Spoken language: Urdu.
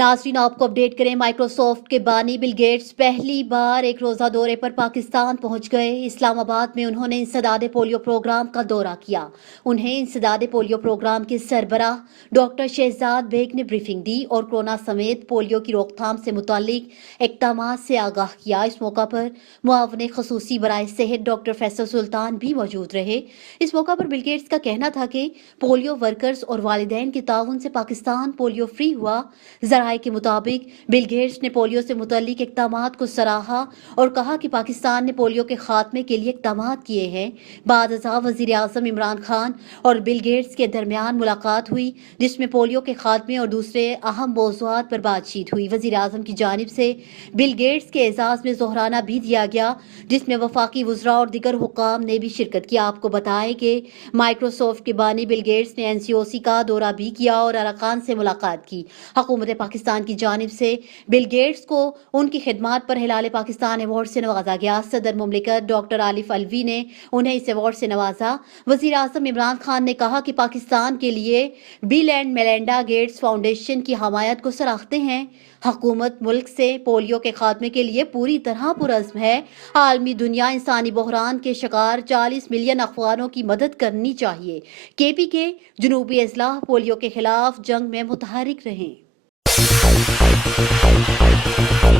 ناظرین آپ کو اپڈیٹ کریں، مائیکروسافٹ کے بانی بل گیٹس پہلی بار ایک روزہ دورے پر پاکستان پہنچ گئے۔ اسلام آباد میں انہوں نے انسداد پولیو پروگرام کا دورہ کیا۔ انہیں انسداد پولیو پروگرام کے سربراہ ڈاکٹر شہزاد بیگ نے بریفنگ دی اور کورونا سمیت پولیو کی روک تھام سے متعلق اقدامات سے آگاہ کیا۔ اس موقع پر معاون خصوصی برائے صحت ڈاکٹر فیصل سلطان بھی موجود رہے۔ اس موقع پر بل گیٹس کا کہنا تھا کہ پولیو ورکرز اور والدین کے تعاون سے پاکستان پولیو فری ہوا۔ ذرائع کے مطابق بل گیٹس نے پولیو سے متعلق اقدامات کو سراہا اور کہا کہ پاکستان نے پولیو کے خاتمے کے لیے اقدامات کیے ہیں۔ بعد ازاں وزیر اعظم عمران خان اور بل گیٹس کے درمیان ملاقات ہوئی، جس میں پولیو کے خاتمے اور دوسرے اہم موضوعات پر بات چیت ہوئی۔ وزیر اعظم کی جانب سے بل گیٹس کے اعزاز میں ظہرانہ بھی دیا گیا، جس میں وفاقی وزراء اور دیگر حکام نے بھی شرکت کی۔ آپ کو بتائیں کہ مائیکروسافٹ کے بانی بل گیٹس نے NCOC کا دورہ بھی کیا اور اراکان سے ملاقات کی۔ حکومت پاکستان کی جانب سے بل گیٹس کو ان کی خدمات پر ہلال پاکستان ایوارڈ سے نوازا گیا۔ صدر مملکت ڈاکٹر عارف علوی نے انہیں اس ایوارڈ سے نوازا۔ وزیر اعظم عمران خان نے کہا کہ پاکستان کے لیے بل اینڈ میلنڈا گیٹس فاؤنڈیشن کی حمایت کو سراہتے ہیں۔ حکومت ملک سے پولیو کے خاتمے کے لیے پوری طرح پرعزم ہے۔ عالمی دنیا انسانی بحران کے شکار 40 ملین افغانوں کی مدد کرنی چاہیے۔ KP کے جنوبی اضلاع پولیو کے خلاف جنگ میں متحرک رہیں۔